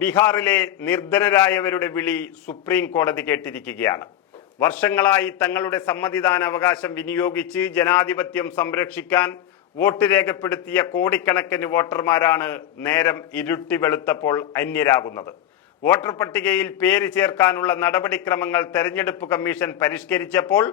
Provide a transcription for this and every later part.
ബീഹാറിലെ നിർധനരായവരുടെ വിളി സുപ്രീം കോടതി കേട്ടിരിക്കുകയാണ്. വർഷങ്ങളായി തങ്ങളുടെ സമ്മതിദാന അവകാശം വിനിയോഗിച്ച് ജനാധിപത്യം സംരക്ഷിക്കാൻ വോട്ട് രേഖപ്പെടുത്തിയ കോടിക്കണക്കിന് വോട്ടർമാരാണ് നേരം ഇരുട്ടി വെളുത്തപ്പോൾ അന്യരാകുന്നത്. വോട്ടർ പട്ടികയിൽ പേര് ചേർക്കാനുള്ള നടപടിക്രമങ്ങൾ തെരഞ്ഞെടുപ്പ് കമ്മീഷൻ പരിഷ്കരിച്ചപ്പോൾ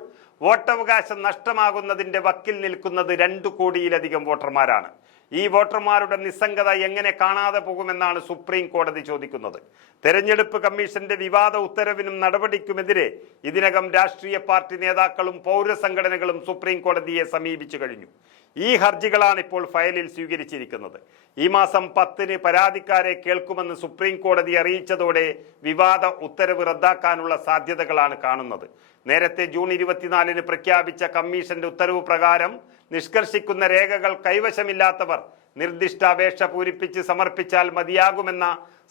വോട്ടവകാശം നഷ്ടമാകുന്നതിന്റെ വക്കിൽ നിൽക്കുന്നത് രണ്ടു കോടിയിലധികം വോട്ടർമാരാണ്. ഈ വോട്ടർമാരുടെ നിസ്സംഗത എങ്ങനെ കാണാതെ പോകുമെന്നാണ് സുപ്രീം കോടതി ചോദിക്കുന്നത്. തെരഞ്ഞെടുപ്പ് കമ്മീഷന്റെ വിവാദ ഉത്തരവിനും നടപടിക്കുമെതിരെ ഇതിനകം രാഷ്ട്രീയ പാർട്ടി നേതാക്കളും പൗരസംഘടനകളും സുപ്രീം കോടതിയെ സമീപിച്ചു കഴിഞ്ഞു. ഈ ഹർജികളാണ് ഇപ്പോൾ ഫയലിൽ സ്വീകരിച്ചിരിക്കുന്നത്. ഈ മാസം പത്തിന് പരാതിക്കാരെ കേൾക്കുമെന്ന് സുപ്രീം കോടതി അറിയിച്ചതോടെ വിവാദ ഉത്തരവ് റദ്ദാക്കാനുള്ള സാധ്യതകളാണ് കാണുന്നത്. നേരത്തെ ജൂൺ ഇരുപത്തിനാലിന് പ്രഖ്യാപിച്ച കമ്മീഷന്റെ ഉത്തരവ് പ്രകാരം നിഷ്കർഷിക്കുന്ന രേഖകൾ കൈവശമില്ലാത്തവർ നിർദ്ദിഷ്ട അപേക്ഷ പൂരിപ്പിച്ച് സമർപ്പിച്ചാൽ മതിയാകുമെന്ന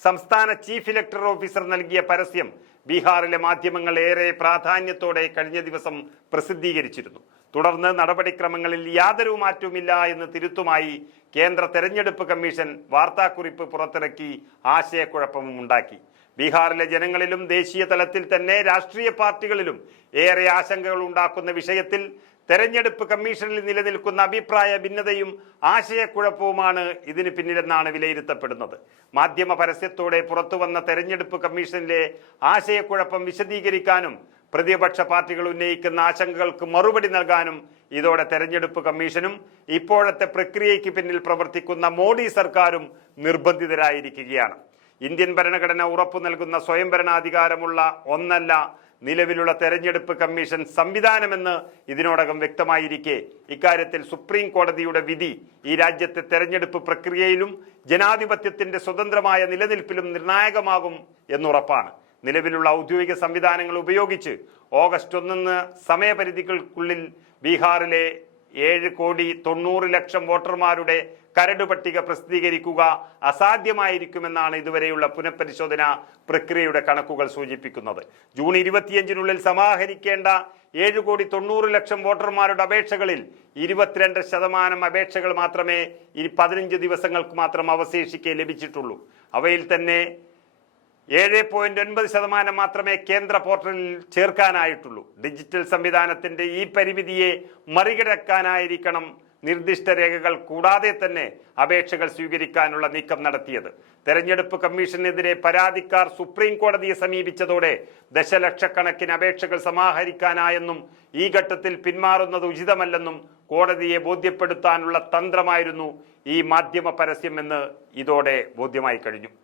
സംസ്ഥാന ചീഫ് ഇലക്ടർ ഓഫീസർ നൽകിയ പരസ്യം ബീഹാറിലെ മാധ്യമങ്ങൾ ഏറെ പ്രാധാന്യത്തോടെ കഴിഞ്ഞ ദിവസം പ്രസിദ്ധീകരിച്ചിരുന്നു. തുടർന്ന് നടപടിക്രമങ്ങളിൽ യാതൊരു മാറ്റവുമില്ല എന്ന് തിരുത്തുമായി കേന്ദ്ര തെരഞ്ഞെടുപ്പ് കമ്മീഷൻ വാർത്താക്കുറിപ്പ് പുറത്തിറക്കി ആശയക്കുഴപ്പവും ഉണ്ടാക്കി. ബീഹാറിലെ ജനങ്ങളിലും ദേശീയ തലത്തിൽ തന്നെ രാഷ്ട്രീയ പാർട്ടികളിലും ഏറെ ആശങ്കകൾ ഉണ്ടാക്കുന്ന വിഷയത്തിൽ തെരഞ്ഞെടുപ്പ് കമ്മീഷനിൽ നിലനിൽക്കുന്ന അഭിപ്രായ ഭിന്നതയും ആശയക്കുഴപ്പവുമാണ് ഇതിന് പിന്നിലെന്നാണ് വിലയിരുത്തപ്പെടുന്നത്. മാധ്യമ പരസ്യത്തോടെ പുറത്തുവന്ന തെരഞ്ഞെടുപ്പ് കമ്മീഷനിലെ ആശയക്കുഴപ്പം വിശദീകരിക്കാനും പ്രതിപക്ഷ പാർട്ടികൾ ഉന്നയിക്കുന്ന ആശങ്കകൾക്ക് മറുപടി നൽകാനും ഇതോടെ തെരഞ്ഞെടുപ്പ് കമ്മീഷനും ഇപ്പോഴത്തെ പ്രക്രിയയ്ക്ക് പിന്നിൽ പ്രവർത്തിക്കുന്ന മോഡി സർക്കാരും നിർബന്ധിതരായിരിക്കുകയാണ്. ഇന്ത്യൻ ഭരണഘടന ഉറപ്പു നൽകുന്ന സ്വയംഭരണാധികാരമുള്ള ഒന്നല്ല നിലവിലുള്ള തെരഞ്ഞെടുപ്പ് കമ്മീഷൻ സംവിധാനമെന്ന് ഇതിനോടകം വ്യക്തമായിരിക്കെ. ഇക്കാര്യത്തിൽ സുപ്രീം കോടതിയുടെ വിധി ഈ രാജ്യത്തെ തെരഞ്ഞെടുപ്പ് പ്രക്രിയയിലും ജനാധിപത്യത്തിന്റെ സ്വതന്ത്രമായ നിലനിൽപ്പിലും നിർണായകമാകും എന്നുറപ്പാണ്. നിലവിലുള്ള ഔദ്യോഗിക സംവിധാനങ്ങൾ ഉപയോഗിച്ച് ഓഗസ്റ്റ് ഒന്നിന് സമയപരിധികൾക്കുള്ളിൽ ബീഹാറിലെ ഏഴ് കോടി തൊണ്ണൂറ് ലക്ഷം വോട്ടർമാരുടെ കരട് പട്ടിക പ്രസിദ്ധീകരിക്കുക അസാധ്യമായിരിക്കുമെന്നാണ് ഇതുവരെയുള്ള പുനഃപരിശോധന പ്രക്രിയയുടെ കണക്കുകൾ സൂചിപ്പിക്കുന്നത്. ജൂൺ ഇരുപത്തിയഞ്ചിനുള്ളിൽ സമാഹരിക്കേണ്ട ഏഴ് കോടി തൊണ്ണൂറ് ലക്ഷം വോട്ടർമാരുടെ അപേക്ഷകളിൽ ഇരുപത്തിരണ്ട് ശതമാനം അപേക്ഷകൾ മാത്രമേ ഈ പതിനഞ്ച് ദിവസങ്ങൾക്ക് മാത്രം അവശേഷിക്കെ ലഭിച്ചിട്ടുള്ളൂ. അവയിൽ തന്നെ ഏഴ് പോയിന്റ് ഒൻപത് ശതമാനം മാത്രമേ കേന്ദ്ര പോർട്ടലിൽ ചേർക്കാനായിട്ടുള്ളൂ. ഡിജിറ്റൽ സംവിധാനത്തിന്റെ ഈ പരിമിതിയെ മറികടക്കാനായിരിക്കണം നിർദ്ദിഷ്ട രേഖകൾ കൂടാതെ തന്നെ അപേക്ഷകൾ സ്വീകരിക്കാനുള്ള നീക്കം നടത്തിയത്. തെരഞ്ഞെടുപ്പ് കമ്മീഷനെതിരെ പരാതിക്കാർ സുപ്രീം കോടതിയെ സമീപിച്ചതോടെ ദശലക്ഷക്കണക്കിന് അപേക്ഷകൾ സമാഹരിക്കാനായെന്നും ഈ ഘട്ടത്തിൽ പിന്മാറുന്നത് ഉചിതമല്ലെന്നും കോടതിയെ ബോധ്യപ്പെടുത്താനുള്ള തന്ത്രമായിരുന്നു ഈ മാധ്യമ പരസ്യമെന്ന് ഇതോടെ ബോധ്യമായി കഴിഞ്ഞു.